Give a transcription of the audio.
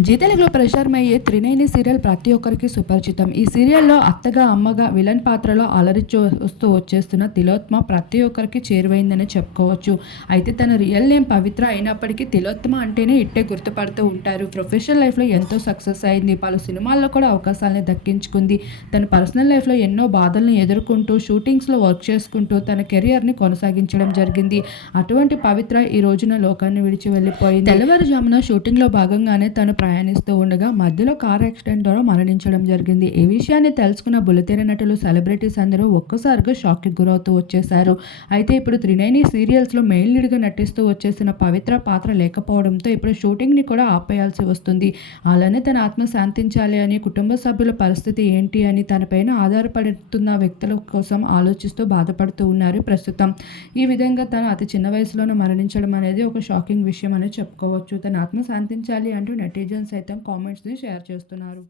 G తెలుగులో ప్రసారమయ్యే త్రినేని serial ప్రతి ఒక్కరికి సుపరిచితం. ఈ సీరియల్లో అత్తగా అమ్మగా విలన్ పాత్రలో అలరిచు వస్తూ వచ్చేస్తున్న తిలోత్మ ప్రతి ఒక్కరికి చేరువైందని చెప్పుకోవచ్చు. అయితే తన రియల్ నేమ్ పవిత్ర అయినప్పటికీ తిలోత్మ అంటేనే ఇట్టే గుర్తుపడుతూ ఉంటారు. ప్రొఫెషనల్ లైఫ్లో ఎంతో సక్సెస్ అయింది. పలు సినిమాల్లో కూడా అవకాశాలను దక్కించుకుంది. తన పర్సనల్ లైఫ్లో ఎన్నో బాధలను ఎదుర్కొంటూ షూటింగ్స్లో వర్క్ చేసుకుంటూ తన కెరియర్ని కొనసాగించడం జరిగింది. అటువంటి పవిత్ర ఈ రోజున లోకాన్ని విడిచి వెళ్ళిపోయింది. తెల్లవారుజామున షూటింగ్లో భాగంగానే తను ప్రయాణిస్తూ ఉండగా మధ్యలో కార్ యాక్సిడెంట్ ద్వారా మరణించడం జరిగింది. ఈ విషయాన్ని తెలుసుకున్న బుల్లితెర నటులు సెలబ్రిటీస్ అందరూ ఒక్కసారిగా షాక్కి గురవుతూ వచ్చేశారు. అయితే ఇప్పుడు త్రినేని సీరియల్స్లో మెయిన్ లీడ్గా నటిస్తూ వచ్చేసిన పవిత్ర పాత్ర లేకపోవడంతో ఇప్పుడు షూటింగ్ని కూడా ఆపేయాల్సి వస్తుంది. అలానే తన ఆత్మ శాంతించాలి అని కుటుంబ సభ్యుల పరిస్థితి ఏంటి అని తనపైన ఆధారపడుతున్న వ్యక్తుల కోసం ఆలోచిస్తూ బాధపడుతూ ఉన్నారు ప్రస్తుతం. ఈ విధంగా తను అతి చిన్న వయసులోనే మరణించడం అనేది ఒక షాకింగ్ విషయం అని చెప్పుకోవచ్చు. తన ఆత్మ శాంతించాలి అంటూ నెటిజన్స్ సైతం కామెంట్స్ని షేర్ చేస్తున్నారు.